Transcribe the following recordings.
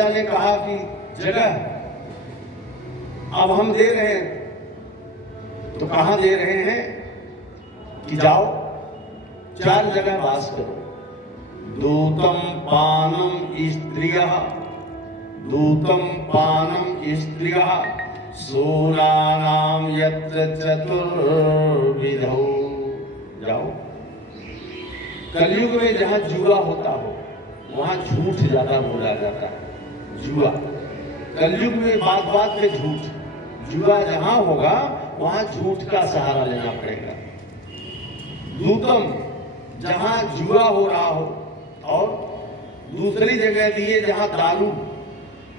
राजा ने कहा कि जगह अब हम दे रहे हैं, तो कहां दे रहे हैं कि जाओ 4 जगह वास करो। दूतम पानम स्त्रियः, दूतम पानम स्त्रियः, सोनानाम यत्र चतुर्विधौ। जाओ। कलयुग में जहां जुआ होता हो वहां झूठ ज्यादा बोला जाता है। जुआ कलयुग में बात बात पे झूठ, जुआ जहां होगा वहां झूठ का सहारा लेना पड़ेगा। दूतम जहां जुआ हो रहा हो, और दूसरी जगह दिए जहां दारू,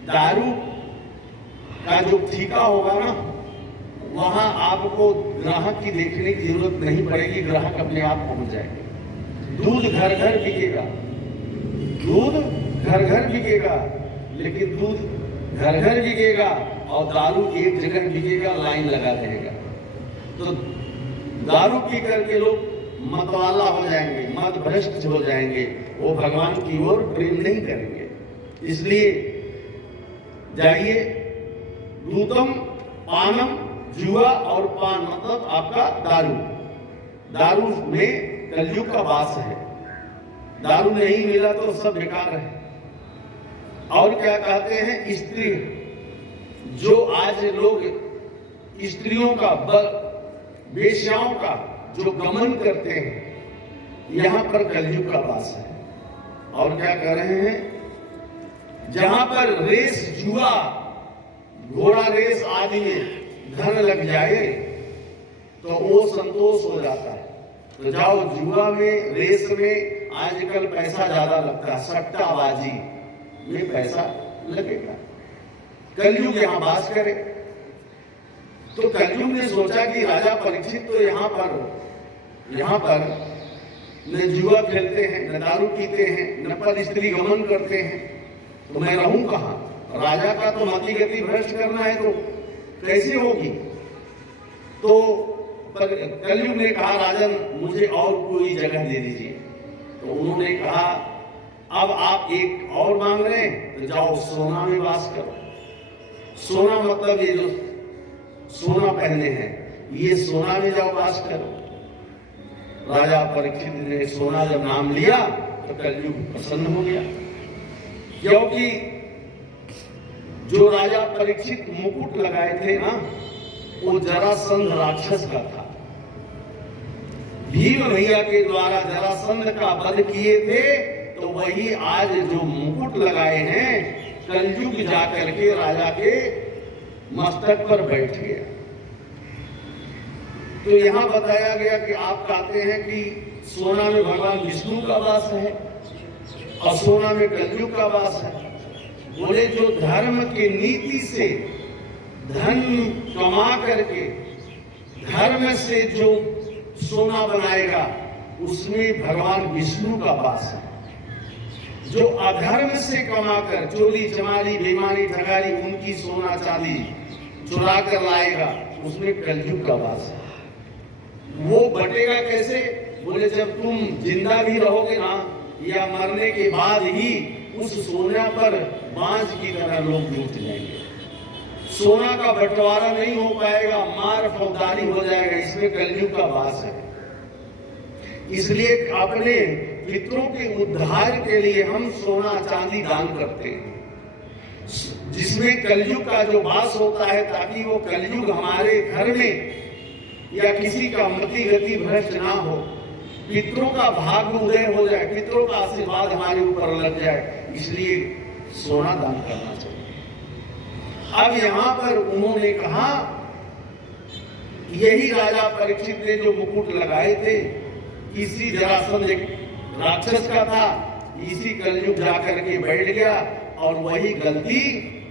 दारू का जो ठेका होगा ना, वहां आपको ग्राहक की देखने की जरूरत नहीं पड़ेगी, ग्राहक अपने आप पहुंच जाएंगे। दूध घर घर बिकेगा, दूध घर घर बिकेगा, लेकिन दूध घर घर बिकेगा और दारू एक जगह बिकेगा, लाइन लगा रहेगा। तो दारू पी करके लोग मतवाला हो जाएंगे, मत भ्रष्ट हो जाएंगे, वो भगवान की ओर प्रेम नहीं करेंगे। इसलिए जाइए, दूतम पानम, जुआ और पान मतलब आपका दारू। दारू में कलयुग का वास है, दारू नहीं मिला तो सब बेकार है। और क्या कहते हैं, स्त्री, जो आज लोग स्त्रियों का, वेश्याओं का जो गमन करते हैं, यहां पर कलयुग का वास है। और क्या कर रहे हैं, जहां पर रेस, जुआ, घोड़ा रेस आदि में धन लग जाए तो वो संतोष हो जाता है। तो जाओ जुआ में, रेस में आजकल पैसा ज्यादा लगता है, सट्टाबाजी में पैसा लगेगा। कलयुग यहाँ वास करे। तो कलयुग ने सोचा कि राजा परीक्षित तो यहाँ पर न जुआ खेलते हैं, न दारू पीते हैं, न पर स्त्री गमन करते हैं, तो मैं रहूं कहां? राजा का तो मति गति भ्रष्ट करना है, तो कैसे होगी? तो कलयुग ने कहा, राजन मुझे और कोई जगह दे दीजिए। तो उन्होंने कहा, अब आप एक और मांग रहे हैं, तो जाओ सोना में वास करो। सोना मतलब ये जो सोना पहने हैं, ये सोना में जाओ वास करो। राजा परीक्षित ने सोना जब नाम लिया तो कलयुग प्रसन्न हो गया, क्योंकि जो राजा परीक्षित मुकुट लगाए थे ना, वो जरासंध राक्षस का था। भीम भैया के द्वारा जरासंध का वध किए थे, तो वही आज जो मुकुट लगाए हैं, कलयुग जाकर के राजा के मस्तक पर बैठ गया। तो यहां बताया गया कि आप कहते हैं कि सोना में भगवान विष्णु का वास है और सोना में कलयुग का वास है। बोले जो धर्म की नीति से धन कमा करके धर्म से जो सोना बनाएगा, उसमें भगवान विष्णु का वास है। जो अधर्म से कमाकर चोरी चमारी बेईमानी ठगारी उनकी सोना चांदी चुरा कर लाएगा, उसमें कलयुग का वास है। वो बटेगा कैसे? बोले जब तुम जिंदा भी रहोगे ना, या मरने के बाद ही उस सोना पर बांझ की तरह लोग जुट जाएंगे। सोना का बंटवारा नहीं हो पाएगा, मार फौजदारी हो जाएगा। इसमें कलयुग का वास है। इसलिए अपने पितरों के उद्धार के लिए हम सोना चांदी दान करते हैं, जिसमें कलयुग का जो वास होता है, ताकि वो कलयुग हमारे घर में या किसी का मति गति भ्रष्ट ना हो, पितरों का भाग उदय हो जाए, पितरों का आशीर्वाद हमारे ऊपर लग जाए। इसलिए सोना दान करना चाहिए। अब यहां पर उन्होंने कहा, यही राजा परीक्षित ने जो मुकुट लगाए थे, इसी जरासंध राक्षस का था, इसी कलयुग जाकर के बैठ गया। और वही गलती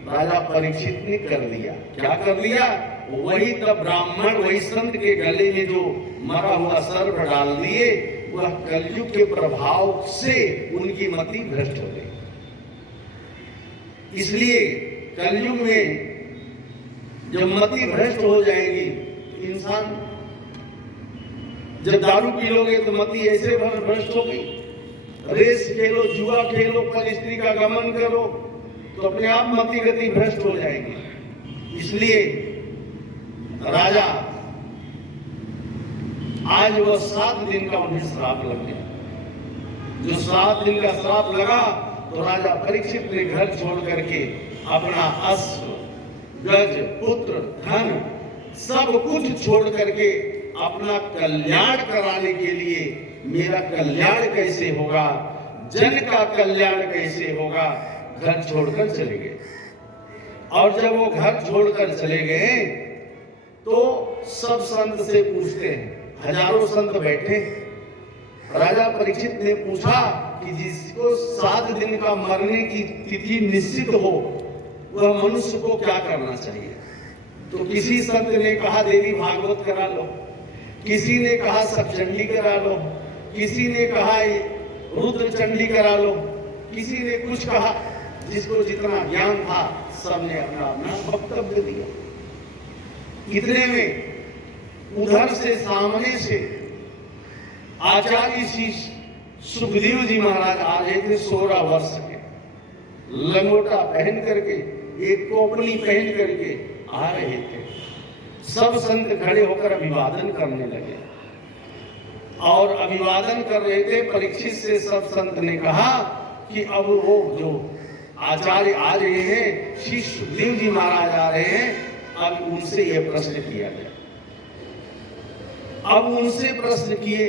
राजा परीक्षित ने कर दिया। क्या कर दिया? वही तब ब्राह्मण वही संत के गले में जो मरा हुआ सर्प डाल दिए, वह कलयुग के प्रभाव से उनकी मति भ्रष्ट हो गई। इसलिए कलयुग में जब मति भ्रष्ट हो जाएगी, इंसान जब दारू पी लोगे तो मति ऐसे भ्रष्ट हो गई। रेस खेलो, जुआ खेलो, पर स्त्री का गमन करो, तो अपने आप मति गति भ्रष्ट हो जाएगी। इसलिए राजा आज वह 7 दिन का उन्हें श्राप लग गया। जो 7 दिन का श्राप लगा तो राजा परीक्षित ने घर छोड़ करके अपना अश्व, गज, पुत्र, धन सब कुछ छोड़ करके अपना कल्याण कराने के लिए, मेरा कल्याण कैसे होगा, जन का कल्याण कैसे होगा, घर छोड़कर चले गए। और जब वो घर छोड़कर चले गए तो सब संत से पूछते हैं, हजारों संत बैठे। राजा परीक्षित ने पूछा कि जिसको 7 दिन का मरने की तिथि निश्चित हो वह मनुष्य को क्या करना चाहिए। तो किसी संत ने कहा देवी भागवत करा लो, किसी ने कहा सप्तचंडी करा लो, किसी ने कहा रुद्र चंडी करा लो, किसी ने कुछ कहा। जिसको जितना ज्ञान था सबने अपना अपना वक्तव्य दिया। इतने में उधर से सामने से आचार्य श्री सुखदेव जी महाराज आ रहे थे, 16 वर्ष के, लंगोटा पहन करके, एक कोपनी पहन करके आ रहे थे। सब संत खड़े होकर अभिवादन करने लगे और अभिवादन कर रहे थे। परीक्षित से सब संत ने कहा कि अब वो जो आचार्य आ रहे हैं, श्री सुखदेव जी महाराज आ रहे हैं, अब उनसे यह प्रश्न किया गया। अब उनसे प्रश्न किए,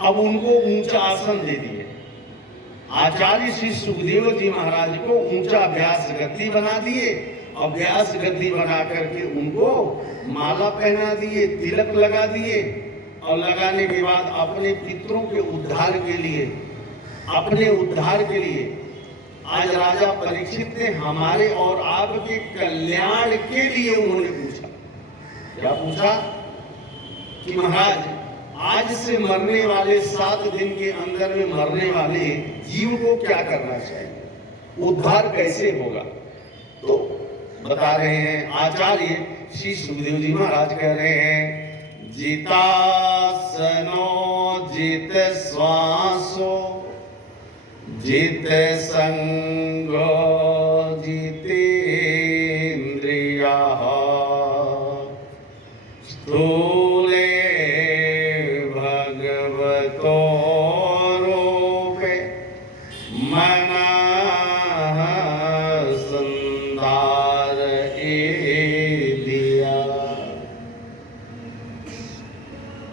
अब उनको ऊंचा आसन दे दिए। आचार्य श्री सुखदेव जी महाराज को ऊंचा व्यास गद्दी बना दिए और व्यास गद्दी बना करके उनको माला पहना दिए, तिलक लगा दिए और लगाने के बाद अपने पितरों के उद्धार के लिए, अपने उद्धार के लिए आज राजा परीक्षित ने हमारे और आपके कल्याण के लिए उन्होंने पूछा। क्या पूछा कि महाराज आज से मरने वाले 7 दिन के अंदर में मरने वाले जीव को क्या करना चाहिए, उद्धार कैसे होगा। तो बता रहे हैं आचार्य श्री सुखदेव जी महाराज कह रहे हैं, जितासनो जित श्वासो जित संगो जितेन्द्रिया स्थूले भगवतो रूपे मनः संधार दिया।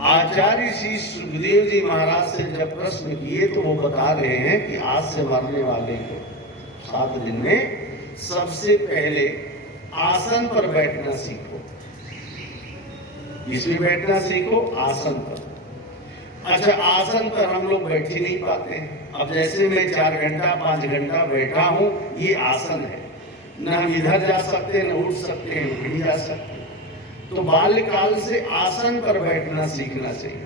आचार्य श्री सुखदेव जी महाराज से जब प्रश्न किए तो वो बता रहे हैं कि आज से मरने वाले को 7 दिन में सबसे पहले आसन पर बैठना सीखो। इसमें बैठना सीखो, आसन पर। अच्छा, आसन पर हम लोग बैठ ही नहीं पाते हैं। अब जैसे मैं 4 घंटा 5 घंटा बैठा हूं, ये आसन है, न हम इधर जा सकते, न उठ सकते हैं, नहीं जा सकते। तो बाल्यकाल से आसन पर बैठना सीखना चाहिए।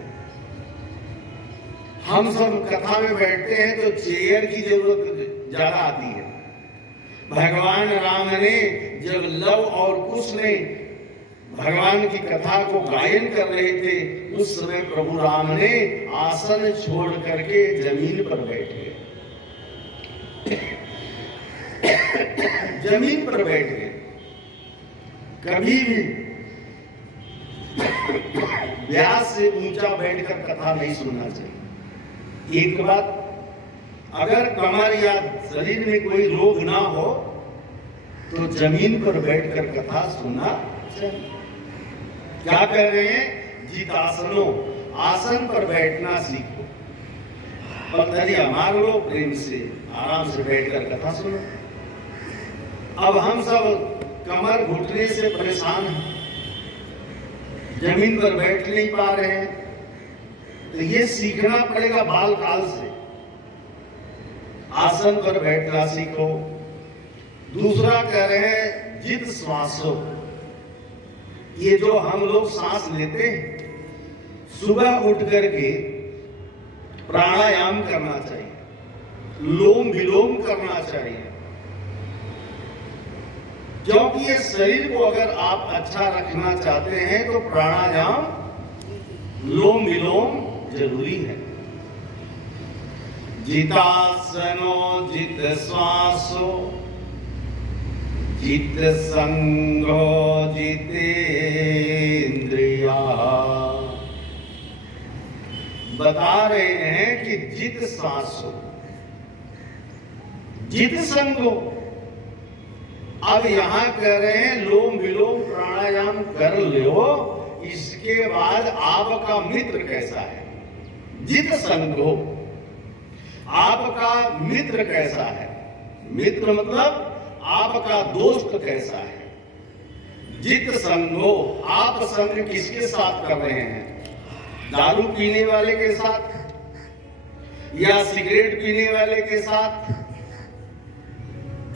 हम सब कथा में बैठते हैं तो चेयर की जरूरत ज्यादा आती है। भगवान राम ने जब लव और कुश ने भगवान की कथा को गायन कर रहे थे, उस समय प्रभु राम ने आसन छोड़ करके जमीन पर बैठ गए। जमीन पर बैठ गए। कभी भी व्यास से ऊंचा बैठकर कथा नहीं सुनना चाहिए। एक बात, अगर कमर या शरीर में कोई रोग ना हो तो जमीन पर बैठकर कथा सुनना चाहिए। क्या कह रहे हैं? जितासनो, आसन पर बैठना सीखो। पगधरिया मार लो, प्रेम से आराम से बैठकर कथा सुनो। अब हम सब कमर घुटने से परेशान हैं, जमीन पर बैठ नहीं पा रहे हैं, तो ये सीखना पड़ेगा बाल काल से। आसन पर बैठना सीखो। दूसरा कह रहे हैं जित श्वासो। ये जो हम लोग सांस लेते हैं, सुबह उठ करके प्राणायाम करना चाहिए, लोम विलोम करना चाहिए, क्योंकि ये शरीर को अगर आप अच्छा रखना चाहते हैं तो प्राणायाम, लोम विलोम जरूरी है। जितासनो जित श्वासो जित संगो जितेंद्रिया। बता रहे हैं कि जित सांसो जित संगो। अब यहां कह रहे हैं लोम विलोम प्राणायाम कर लो, इसके बाद आपका मित्र कैसा है? जित संगो, आपका मित्र कैसा है? मित्र मतलब आपका दोस्त कैसा है? जित संगो, आप संग किसके साथ कर रहे हैं? दारू पीने वाले के साथ या सिगरेट पीने वाले के साथ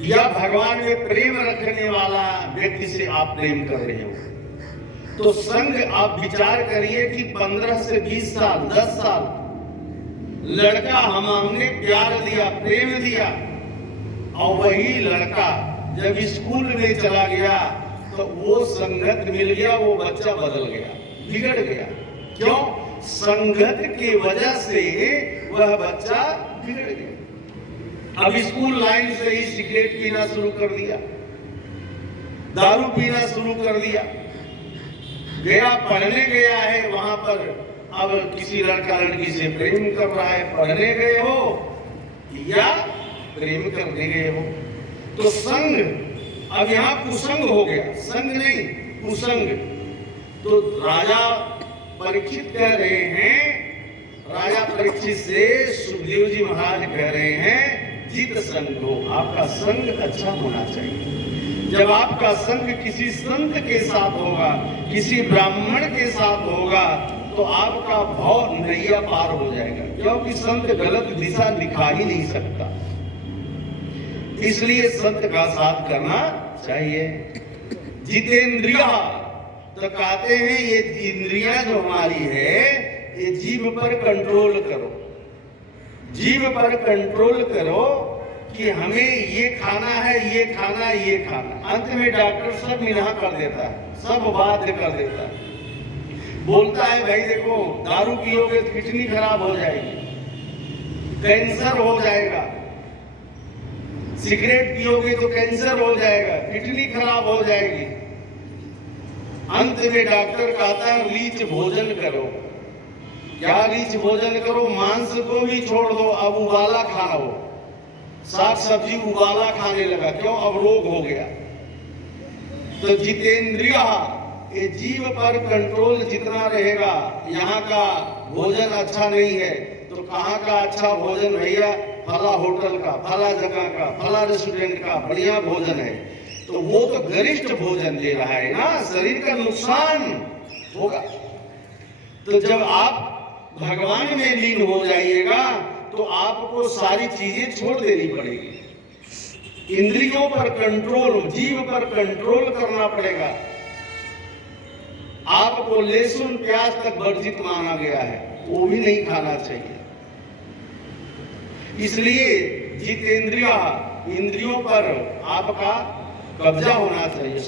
या भगवान में प्रेम रखने वाला व्यक्ति से आप प्रेम कर रहे हो? तो संग आप विचार करिए कि 15 से 20 साल 10 साल लड़का हमने प्यार दिया, प्रेम दिया, और वही लड़का जब स्कूल में चला गया तो वो संगत मिल गया, वो बच्चा बदल गया, बिगड़ गया। क्यों? संगत की वजह से वह बच्चा बिगड़ गया। अब स्कूल लाइन से ही सिगरेट पीना शुरू कर दिया, दारू पीना शुरू कर दिया, गया पढ़ने गया है, वहां पर अब किसी लड़का लड़की से प्रेम कर रहा है। पढ़ने गए हो या प्रेम करने गए हो? तो संग, अब यहां कुसंग हो गया, संग नहीं कुसंग। तो राजा परीक्षित कह रहे हैं, राजा परीक्षित से सुखदेव जी महाराज कह रहे हैं जित संग हो, आपका संग अच्छा होना चाहिए। जब आपका संग किसी संत के साथ होगा, किसी ब्राह्मण के साथ होगा, तो आपका भाव नैया पार हो जाएगा, क्योंकि संत गलत दिशा दिखा ही नहीं सकता। इसलिए संत का साथ करना चाहिए। जितेंद्रिया, तो कहते हैं ये इंद्रियां जो हमारी है, ये जीभ पर कंट्रोल करो, जीभ पर कंट्रोल करो कि हमें ये खाना है, ये खाना, ये खाना। अंत में डॉक्टर सब मिला कर देता है, सब बाध्य कर देता है, बोलता है भाई देखो दारू पियोगे तो किडनी खराब हो जाएगी, कैंसर हो जाएगा, सिगरेट पियोगे तो कैंसर हो जाएगा, किडनी खराब हो जाएगी। अंत में डॉक्टर कहता है रीच भोजन करो। क्या रीच भोजन करो? मांस को भी छोड़ दो, अब उबाला खाओ, साग सब्जी उबाला खाने लगा। क्यों? अब रोग हो गया। तो जितेंद्रिया, ये जीव पर कंट्रोल जितना रहेगा, यहाँ का भोजन अच्छा नहीं है तो कहाँ का अच्छा भोजन? भैया फला होटल का, फला जगह का, फला रेस्टोरेंट का बढ़िया भोजन है, तो वो तो गरिष्ठ भोजन दे रहा है ना, शरीर का नुकसान होगा। तो जब आप भगवान में लीन हो जाइएगा तो आपको सारी चीजें छोड़ देनी पड़ेगी। इंद्रियों पर कंट्रोल, जीव पर कंट्रोल करना पड़ेगा। आपको लहसुन प्याज तक वर्जित माना गया है, वो भी नहीं खाना चाहिए। इसलिए जितेंद्रिया, इंद्रियों पर आपका कब्जा होना चाहिए।